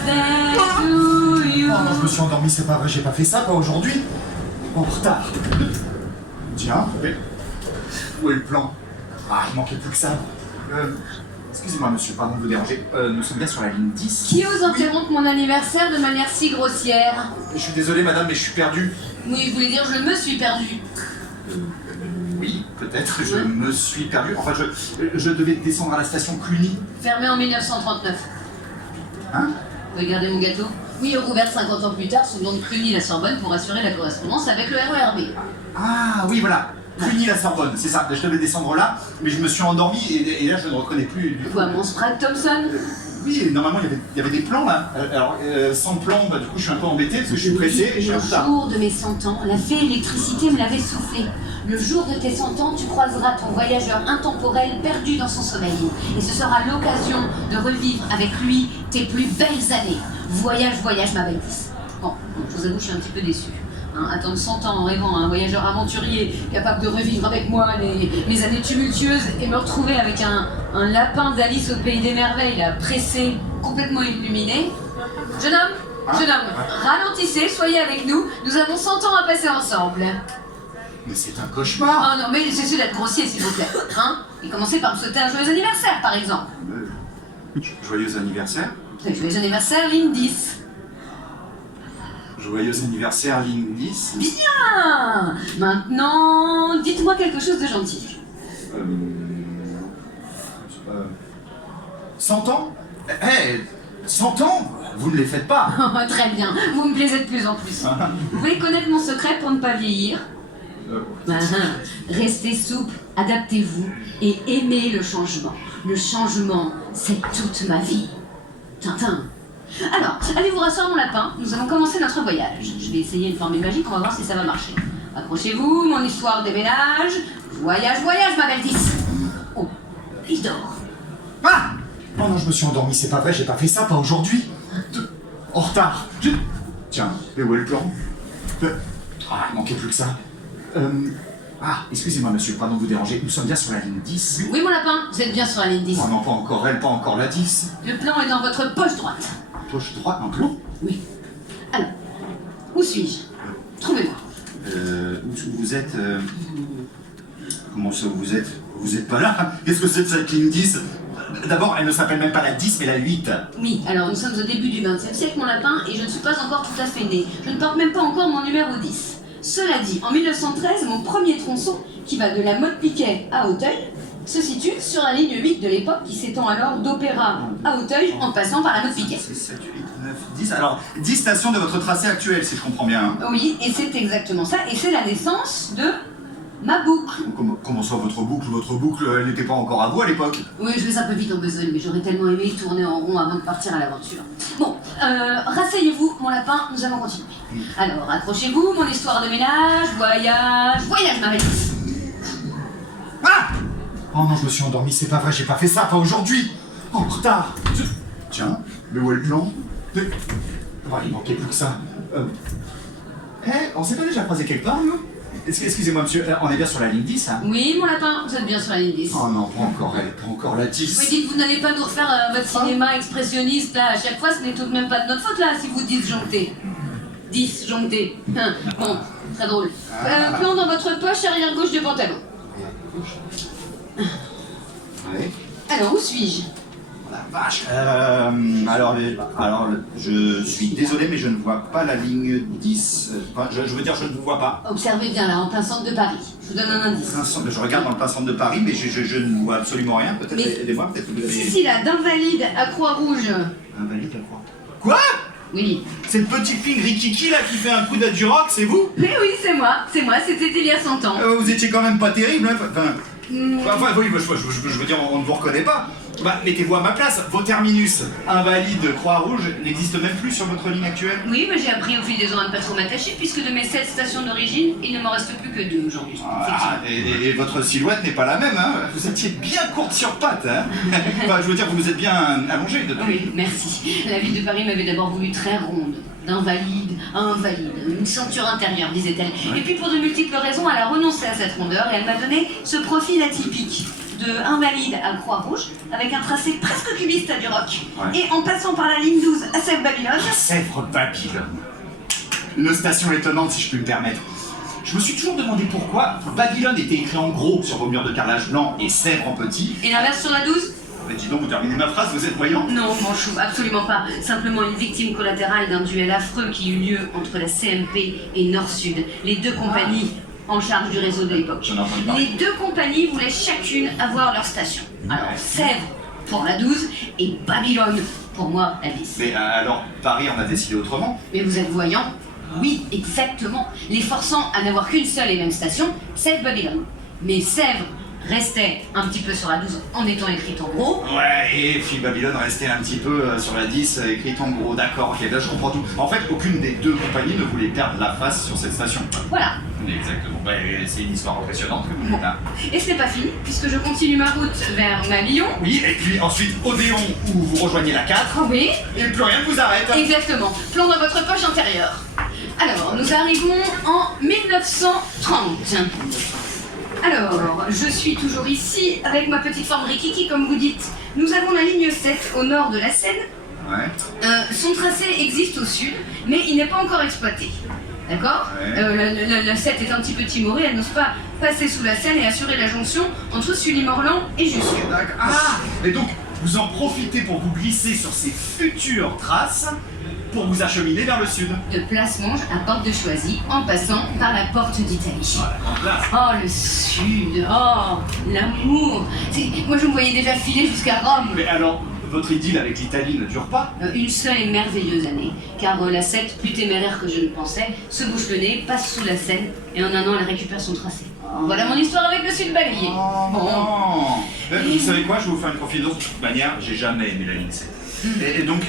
birthday to you. Oh non, je me suis endormi, c'est pas vrai, j'ai pas fait ça, pas aujourd'hui. En retard. Tiens, où est le plan? Ah, il manquait plus que ça. Excusez-moi, monsieur, pardon de vous déranger. Nous sommes bien sur la ligne 10. Qui ose interrompre mon anniversaire de manière si grossière? Je suis désolé, madame, mais je suis perdu. Oui, je voulais dire je me suis perdue. Oui, peut-être, je me suis perdu. Enfin, je devais descendre à la station Cluny. Fermé en 1939. Hein? Vous pouvez garder mon gâteau? Oui, rouvert 50 ans plus tard sous le nom de Cluny-la-Sorbonne pour assurer la correspondance avec le RERB. Ah, oui, voilà. Cluny-la-Sorbonne, c'est ça. Je devais descendre là, mais je me suis endormi et là, je ne reconnais plus du tout. Quoi, mon Sprague Thompson? Oui, normalement, il y avait des plans, là. Alors, sans plan, bah, du coup, je suis un peu embêté parce que je suis pressé et je suis en Le retard. jour de mes 100 ans, la fée électricité me l'avait soufflé. Le jour de tes 100 ans, tu croiseras ton voyageur intemporel perdu dans son sommeil. Et ce sera l'occasion de revivre avec lui tes plus belles années. Voyage, voyage, ma belle 10. Bon, je vous avoue, je suis un petit peu déçue. Attendre 100 ans en rêvant à un voyageur aventurier capable de revivre avec moi mes années tumultueuses et me retrouver avec un lapin d'Alice au pays des merveilles, là, pressé, complètement illuminé. Jeune homme, ralentissez, soyez avec nous, nous avons 100 ans à passer ensemble. Mais c'est un cauchemar. Oh non, mais cessez d'être grossier, s'il vous plaît. Et commencez par me souhaiter un joyeux anniversaire, par exemple. Joyeux anniversaire. Joyeux anniversaire, ligne 10. Joyeux anniversaire, ligne 10. Bien. Maintenant, dites-moi quelque chose de gentil. 100 ans? 100 ans? Vous ne les faites pas. Oh, très bien, vous me plaisez de plus en plus. Vous voulez connaître mon secret pour ne pas vieillir? Restez souple, adaptez-vous et aimez le changement. Le changement, c'est toute ma vie. Tintin. Alors, allez vous rasseoir mon lapin, nous allons commencer notre voyage. Je vais essayer une formule magique, on va voir si ça va marcher. Accrochez-vous, mon histoire déménage. Voyage, voyage, ma belle 10. Oh, il dort. Ah! Oh non, je me suis endormi, c'est pas vrai, j'ai pas fait ça, pas aujourd'hui. En retard. Tiens, mais où est le plan? Ah, il manquait plus que ça. Ah, excusez-moi, monsieur, pardon de vous déranger. Nous sommes bien sur la ligne 10. Oui, mon lapin, vous êtes bien sur la ligne 10. Oh non, pas encore elle, pas encore la 10. Le plan est dans votre poche droite. Poche droite, un plan? Oui. Alors, où suis-je? Trouvez-moi. Où vous êtes Comment ça, vous êtes? Vous êtes pas là? Qu'est-ce que c'est que cette ligne 10? D'abord, elle ne s'appelle même pas la 10, mais la 8. Oui, alors nous sommes au début du XXe siècle, mon lapin, et je ne suis pas encore tout à fait né. Je ne porte même pas encore mon numéro 10. Cela dit, en 1913, mon premier tronçon, qui va de la Motte-Piquet à Auteuil, se situe sur la ligne 8 de l'époque, qui s'étend alors d'Opéra à Auteuil, en passant par la Motte-Piquet. 6, 7, 8, 9, 10. Alors, 10 stations de votre tracé actuel, si je comprends bien. Hein. Oui, et c'est exactement ça, et c'est la naissance de ma boucle. Comment ça, votre boucle? Votre boucle, elle n'était pas encore à vous à l'époque? Oui, je vais un peu vite en besogne, mais j'aurais tellement aimé tourner en rond avant de partir à l'aventure. Bon, rasseyez-vous, mon lapin, nous allons continuer. Alors, accrochez-vous, mon histoire de ménage, voyage, voyage, ma belle. Ah! Oh non, je me suis endormi, c'est pas vrai, j'ai pas fait ça, pas aujourd'hui. En retard. Tiens, mais où est le plan? Oh, il manquait plus que ça. On s'est pas déjà croisé quelque part, nous? Excusez-moi, monsieur, on est bien sur la ligne 10, hein? Oui, mon lapin, vous êtes bien sur la ligne 10. Oh non, pas encore elle, pas encore la 10. Vous dites que vous n'allez pas nous refaire votre cinéma expressionniste, là, à chaque fois, ce n'est tout de même pas de notre faute, là, si vous dites joncté. 10 joncté. Bon, très drôle. Plan dans votre poche arrière gauche du pantalon. Ouais. Alors, où suis-je? La vache. Alors, je suis désolé, mais je ne vois pas la ligne 10. Enfin, je veux dire, je ne vous vois pas. Observez bien, là, en plein centre de Paris. Je vous donne un indice. Je regarde dans le plein centre de Paris, mais je ne vois absolument rien. Peut-être Mais- aidez-moi, peut-être que vous avez... Si, là, d'Invalide à Croix-Rouge. Invalide, je crois. Quoi? Oui. Cette petite fille rikiki là qui fait un coup d'Adjuroc, c'est vous? Mais oui, c'est moi, c'était il y a 100 ans. Vous étiez oui, je veux dire, on ne vous reconnaît pas. Bah, mettez-vous à ma place. Vos terminus Invalide, Croix-Rouge n'existent même plus sur votre ligne actuelle. Oui, mais j'ai appris au fil des ans à ne pas trop m'attacher, puisque de mes 7 stations d'origine, il ne m'en reste plus que 2 aujourd'hui. Et votre silhouette n'est pas la même, hein. Vous étiez bien courte sur pattes, hein. Enfin, je veux dire, vous vous êtes bien allongée depuis. Oui, merci. La ville de Paris m'avait d'abord voulu très ronde, d'invalide à invalide, une ceinture intérieure, disait-elle. Et puis pour de multiples raisons, elle a renoncé à cette rondeur et elle m'a donné ce profil atypique. de Invalides à Croix-Rouge, avec un tracé presque cubiste à Duroc, Ouais. et en passant par la ligne 12 à Sèvres-Babylone. Sèvres-Babylone. Une station étonnante, si je puis me permettre. Je me suis toujours demandé pourquoi Babylone était écrit en gros sur vos murs de carrelage blanc et Sèvres en petit. Et l'inverse sur la 12? Mais dis donc, vous terminez ma phrase, vous êtes voyant? Non, Manchou, absolument pas. Simplement une victime collatérale d'un duel affreux qui eut lieu entre la CMP et Nord-Sud, les deux compagnies en charge du réseau de l'époque. J'en ai entendu parler. Les deux compagnies voulaient chacune avoir leur station. Alors, Sèvres pour la 12 et Babylone pour moi, la 10. Mais alors, Paris en a décidé autrement? Mais vous êtes voyant? Oui, exactement. Les forçant à n'avoir qu'une seule et même station, Sèvres-Babylone. Mais Sèvres restait un petit peu sur la 12 en étant écrite en gros. Ouais, et puis Babylone restait un petit peu sur la 10, écrite en gros, d'accord, ok, là je comprends tout. En fait, aucune des deux compagnies ne voulait perdre la face sur cette station. Voilà. Exactement, ouais, c'est une histoire impressionnante que vous dites là. Et ce n'est pas fini, puisque je continue ma route vers Mabillon. Oui, et puis ensuite Odéon, où vous rejoignez la 4, Oui, et plus rien ne vous arrête. exactement. Plan dans votre poche intérieure. Alors, nous arrivons en 1930. Alors, je suis toujours ici avec ma petite forme rikiki, comme vous dites. Nous avons la ligne 7 au nord de la Seine. Ouais. Son tracé existe au sud, mais il n'est pas encore exploité. D'accord? Ouais. La 7 est un petit peu timorée, elle n'ose pas passer sous la Seine et assurer la jonction entre Sully-Morland et Jussieu. D'accord. Ah, et donc vous en profitez pour vous glisser sur ces futures traces pour vous acheminer vers le sud. De Place Monge à Porte de Choisy, en passant par la Porte d'Italie. Voilà, en place. Oh, le sud! Oh, l'amour! Moi, je me voyais déjà filer jusqu'à Rome. Mais alors, votre idylle avec l'Italie ne dure pas? Une seule et merveilleuse année, car la 7, plus téméraire que je ne pensais, se bouche le nez, passe sous la Seine, et en un an, elle récupère son tracé. Voilà mon histoire avec le sud balayé. Oh, Bon. non. Vous savez quoi, je vais vous faire une confidence. De toute manière, j'ai jamais aimé la ligne 7. Et donc,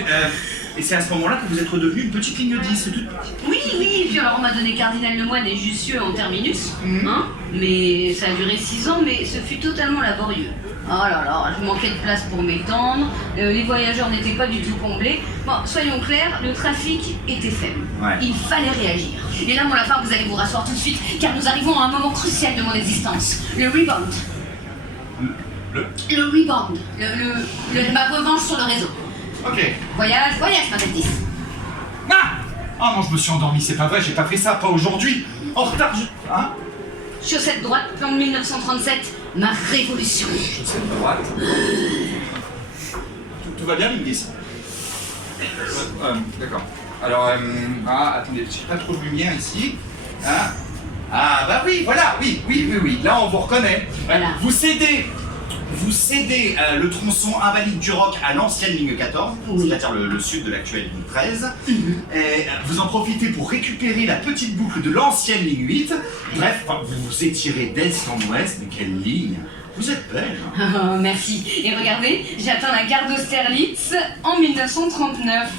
et c'est à ce moment-là que vous êtes redevenu une petite ligne 10, toute petite. Oui, et puis alors on m'a donné Cardinal Lemoine et Jussieu en terminus, hein, mais ça a duré 6 ans, mais ce fut totalement laborieux. Oh là là, je manquais de place pour m'étendre, les voyageurs n'étaient pas du tout comblés. Bon, soyons clairs, le trafic était faible. Ouais. Il fallait réagir. Et là, mon lapin, vous allez vous rasseoir tout de suite, car nous arrivons à un moment crucial de mon existence. Le rebound. Le rebound. Ma revanche sur le réseau. Ok. Voyage, ma belle 10. Ah non, je me suis endormi, c'est pas vrai, j'ai pas fait ça, pas aujourd'hui. En retard, Hein? Chaussette droite, plan de 1937, ma révolution. Chaussette droite. Tout va bien, ligne 10? D'accord. Alors, attendez, j'ai pas trop de lumière ici. Hein? Ah, bah oui, voilà, oui. Là, on vous reconnaît. Voilà. Vous cédez le tronçon Invalides du Roc à l'ancienne ligne 14, Oui. c'est-à-dire le sud de l'actuelle ligne 13. Et vous en profitez pour récupérer la petite boucle de l'ancienne ligne 8. Bref, vous vous étirez d'est en ouest, mais quelle ligne! Vous êtes belle. Oh, merci. Et regardez, j'atteins la gare d'Austerlitz en 1939.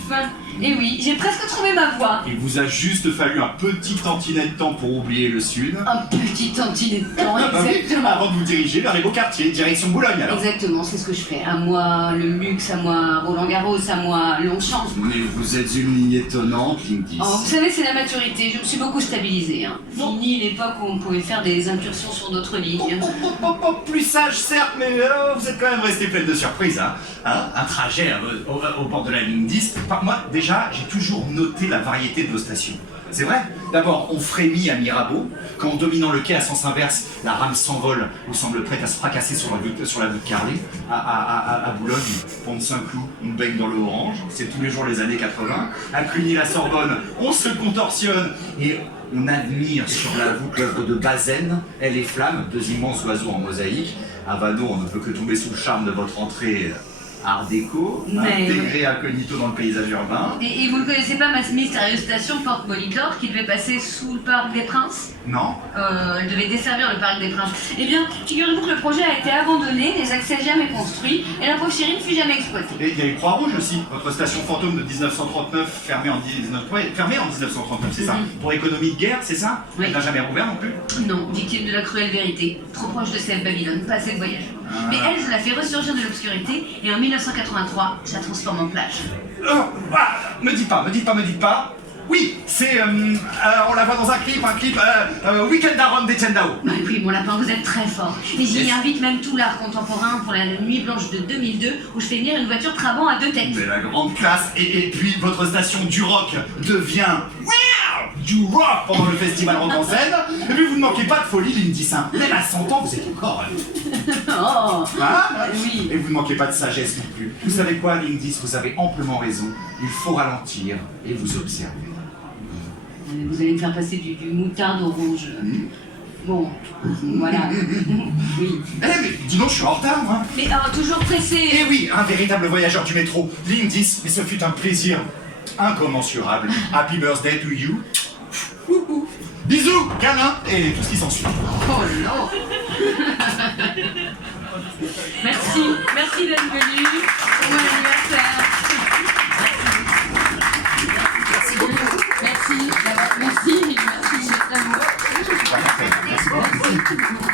Et oui, j'ai presque trouvé ma voie. Il vous a juste fallu un petit tantinet de temps pour oublier le sud. Un petit tantinet de temps, exactement. Avant de vous diriger vers les beaux quartiers, direction Boulogne alors. Exactement, c'est ce que je fais. À moi, le luxe, à moi, Roland-Garros, à moi, Longchamp. Mais vous êtes une ligne étonnante, ligne 10. Oh, vous savez, c'est la maturité. Je me suis beaucoup stabilisée. Hein. Fini l'époque où on pouvait faire des incursions sur d'autres lignes. Plus sage certes, mais vous êtes quand même resté pleine de surprises. Hein. Un trajet au bord de la ligne 10. Enfin, moi, déjà, j'ai toujours noté la variété de vos stations. C'est vrai. D'abord, on frémit à Mirabeau, quand en dominant le quai à sens inverse, la rame s'envole ou semble prête à se fracasser sur la voûte carrelée. À Boulogne, Pont de Saint-Cloud, on baigne dans le orange, c'est tous les jours les années 80. À Cluny-la-Sorbonne, on se contorsionne et on admire sur la voûte l'œuvre de Bazaine, Elle et Flamme, deux immenses oiseaux en mosaïque. À Vano, on ne peut que tomber sous le charme de votre entrée art déco, intégré incognito dans le paysage urbain. Et vous ne connaissez pas ma mystérieuse station Porte Molitor qui devait passer sous le Parc des Princes? Non. Elle devait desservir le Parc des Princes. Eh bien, figurez-vous que le projet a été abandonné, les accès jamais construits, et la pauvre chérie ne fut jamais exploitée. Et il y a eu Croix-Rouge aussi, votre station fantôme de 1939, fermée en 1939, c'est ça? Pour économie de guerre, c'est ça? Oui. Elle n'a jamais rouvert non plus? Non, victime de la cruelle vérité. Trop proche de Sèvres-Babylone, pas assez de voyageurs. Mais elle, je la fais ressurgir de l'obscurité, et en 1983, je la transforme en plage. Me dites pas. Oui, c'est... on la voit dans un clip Weekend à Rome d'Etienne Dao. Bah oui, mon lapin, vous êtes très fort. Et j'y invite même tout l'art contemporain pour la Nuit Blanche de 2002, où je fais venir une voiture Trabant à 2 têtes. C'est la grande classe. Et puis, votre station du rock devient... du rock pendant le festival Rock en scène. Et puis, vous ne manquez pas de folie, Lindy Saint. Même à 100 ans, vous êtes encore... Oh Hein? Oui. Et vous ne manquez pas de sagesse non plus. Vous savez quoi, Lindis, vous avez amplement raison. Il faut ralentir et vous observer. Vous allez me faire passer du moutarde au rouge. Bon, voilà. Oui. Eh mais dis donc, je suis en retard, moi. Mais toujours pressé. Eh oui, un véritable voyageur du métro. Lindis, et ce fut un plaisir incommensurable. Happy birthday to you. Bisous, câlins et tout ce qui s'ensuit. Oh non. Merci d'être venu. Bon anniversaire. Merci beaucoup. Merci, c'est très beau. Merci beaucoup.